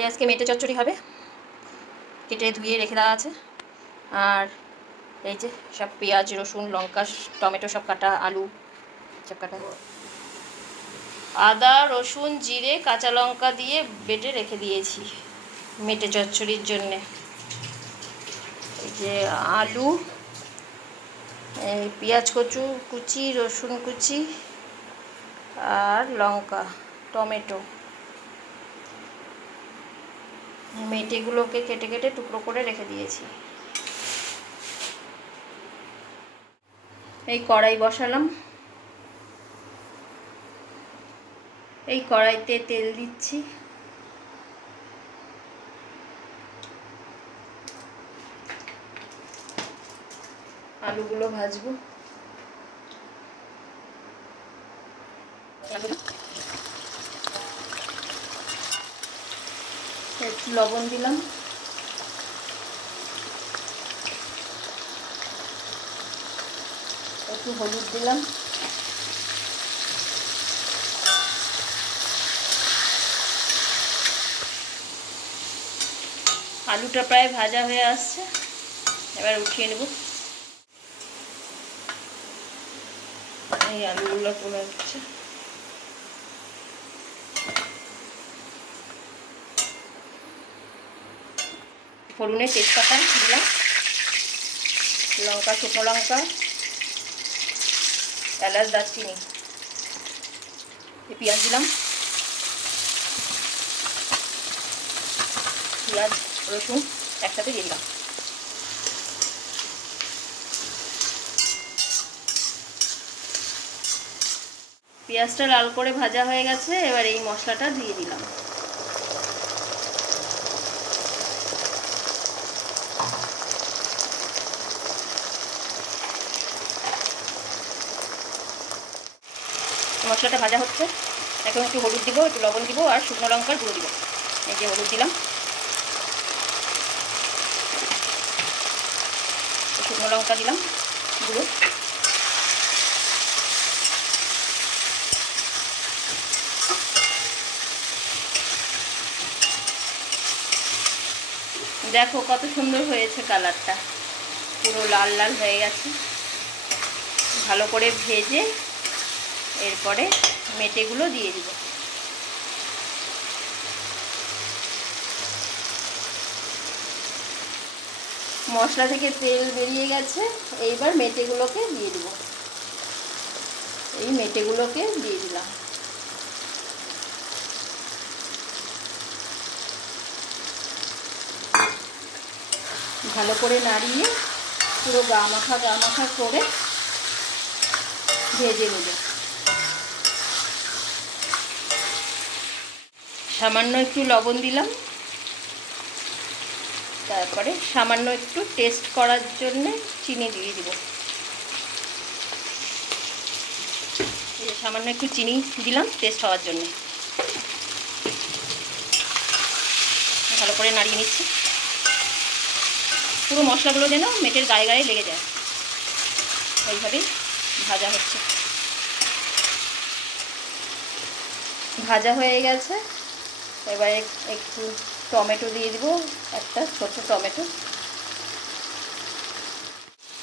এই আজকে মেটে চচ্চড়ি হবে। কেটে ধুয়ে রেখে দেওয়া আছে। আর এই যে সব পেঁয়াজ, রসুন, লঙ্কা, টমেটো সব কাটা, আলু সব কাটা। আদা, রসুন, জিরে, কাঁচা লঙ্কা দিয়ে বেটে রেখে দিয়েছি মেটে চচ্চড়ির জন্যে। এই যে আলু, এই পেঁয়াজ কচু কুচি, রসুন কুচি আর লঙ্কা, টমেটো। মেটেগুলোকে কেটে কেটে টুকরো করে রেখে দিয়েছি। এই কড়াই বসালাম। এই কড়াইতে তেল দিচ্ছি। আলুগুলো ভাজবো। একটু লবণ দিলাম। একটু হলুদ দিলাম। আলুটা প্রায় ভাজা হয়ে আসছে। এবার উঠিয়ে নেব। এই আলুগুলো কমে উঠছে। ফোড়নে তেজপাতা দিলাম। লঙ্কা, শুকনো লঙ্কা, এলাচ, দারচিনি, পেঁয়াজ দিলাম। পেঁয়াজ, রসুন একসাথে দিয়ে দিলাম। পেঁয়াজটা লাল করে ভাজা হয়ে গেছে, এবার এই মশলাটা দিয়ে দিলাম। মশলাটা ভাজা হচ্ছে। এখন একটু হলুদ দিব, একটু লবণ দিব আর শুকনো লঙ্কার গুঁড়ো দিব। এই যে হলুদ দিলাম। শুকনো লঙ্কা দিলাম, গুঁড়ো। দেখো কত সুন্দর হয়েছে কালারটা। পুরো লাল লাল হয়ে গেছে। ভালো করে ভেজে এরপরে মেটেগুলো দিয়ে দিব। মশলা থেকে তেল বেরিয়ে গেছে, এইবার মেটেগুলোকে দিয়ে দিব। এই মেটেগুলোকে দিয়ে দিলাম। ভালো করে নাড়িয়ে পুরো গা মাখা গা মাখা করে ভেজে নেব। সামান্য একটু লবণ দিলাম। তারপরে সামান্য একটু টেস্ট করার জন্য চিনি দিয়ে দিব। সামান্য একটু চিনি দিলাম টেস্ট হওয়ার জন্য। ভালো করে নাড়িয়ে নিচ্ছি। পুরো মশলাগুলো যেন মেটের গায়ে গায়ে লেগে যায়। ওইভাবেই ভাজা হচ্ছে। ভাজা হয়ে গেছে। এবারে একটু টমেটো দিয়ে দিব, একটা ছোট টমেটো।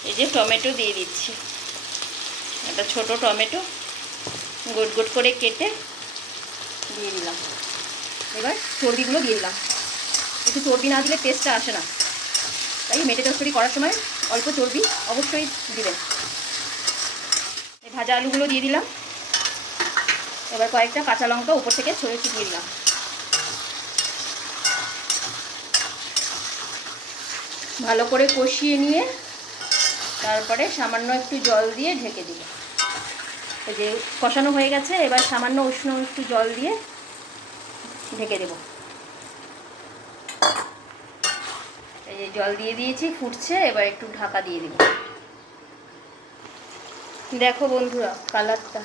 এই যে টমেটো দিয়ে দিচ্ছি। একটা ছোট টমেটো গোট গোট করে কেটে দিয়ে দিলাম। এবার চর্বিগুলো দিয়ে দিলাম। একটু চর্বি না দিলে টেস্টটা আসে না। তাই মেটে চচ্চড়ি করার সময় অল্প চর্বি অবশ্যই দিবেন। ভাজা আলুগুলো দিয়ে দিলাম। এবার কয়েকটা কাঁচা লঙ্কা উপর থেকে ছড়িয়ে ছিটিয়ে দিলাম। ভালো করে কষিয়ে নিয়ে তারপরে সামান্য একটু জল দিয়ে ঢেকে দিল যে কষানো হয়ে গেছে, এবার সামান্য উষ্ণ একটু জল দিয়ে ঢেকে দেব। এই যে জল দিয়ে দিয়েছি, ফুটছে, এবার একটু ঢাকা দিয়ে দেব। দেখো বন্ধুরা কালারটা।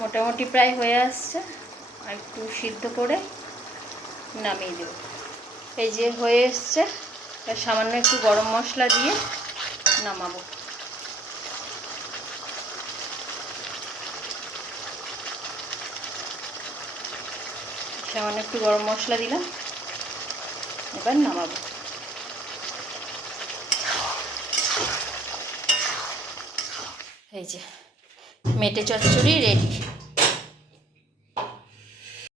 মোটামুটি প্রায় হয়ে আসছে, আর একটু সিদ্ধ করে নামিয়ে দেব। এই যে হয়ে এসছে সামান্য একটু গরম মশলা দিয়ে নামাবো। সামান্য একটু গরম মশলা দিলাম, এবার নামাবো। এই যে, মেটে চচ্চড়ি রেডি।